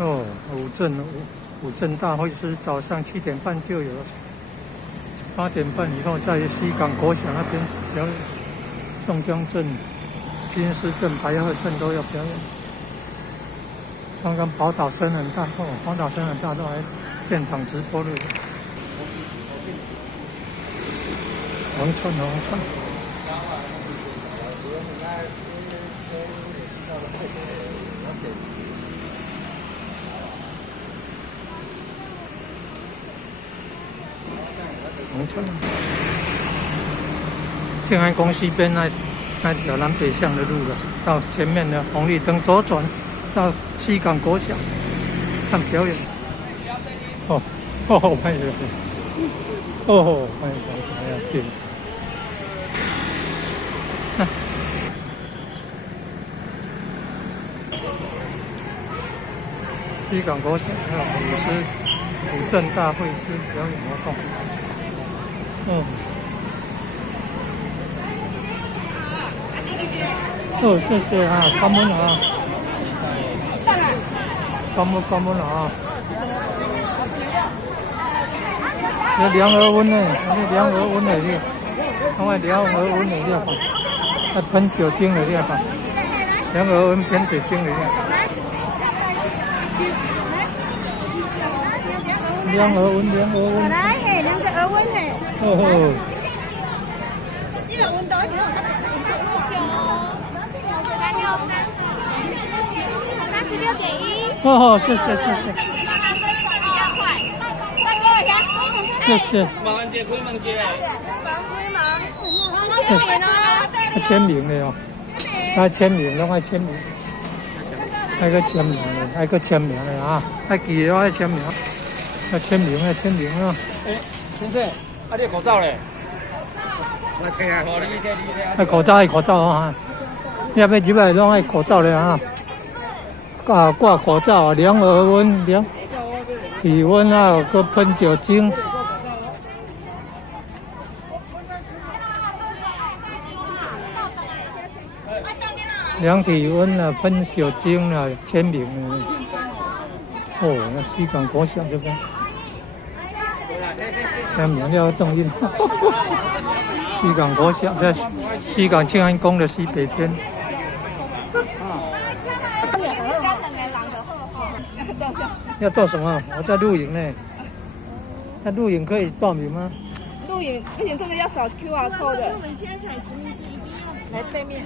哦，五镇大会是早上7点半就有，8点半以后在西港国小那边表演，宋江镇、金狮镇、白鹤镇都要表演。刚刚宝岛声很大哦，宝岛声很大，都来现场直播了。红川。红川，庆安宫西边那条南北向的路了，到前面的红绿灯左转，到西港国小看表演。拍的，拍呀，对。西港国小还有五镇大会师表演活动。谢谢啊，关门了啊！上来。关门了啊！这量额温呢？这量额温的这，另外量额温的这吧，还喷酒精的这吧，量额温喷酒精的这。量额温。来嘿，量个额温嘿。这个温度多少？36.1。谢谢。谢谢。万安街开门街。他签名的哦，他签名，拢爱签名，爱个签名的，爱个签名的啊，爱记得爱签名，要签名啊。先生，你口罩嘞？爱口罩啊！你要入来拢爱口罩的啊！挂口罩，量额温、量体温啊，个喷酒精。量体温啊，喷酒精啊，签名啊。那西港国小这边签名要动印。西港国小在西港庆安宫的西北边。要做什么？我在录影呢。那录影可以报名吗？录影不行，这个要扫 QR code 的。我们现在采实名制，一定要来对面。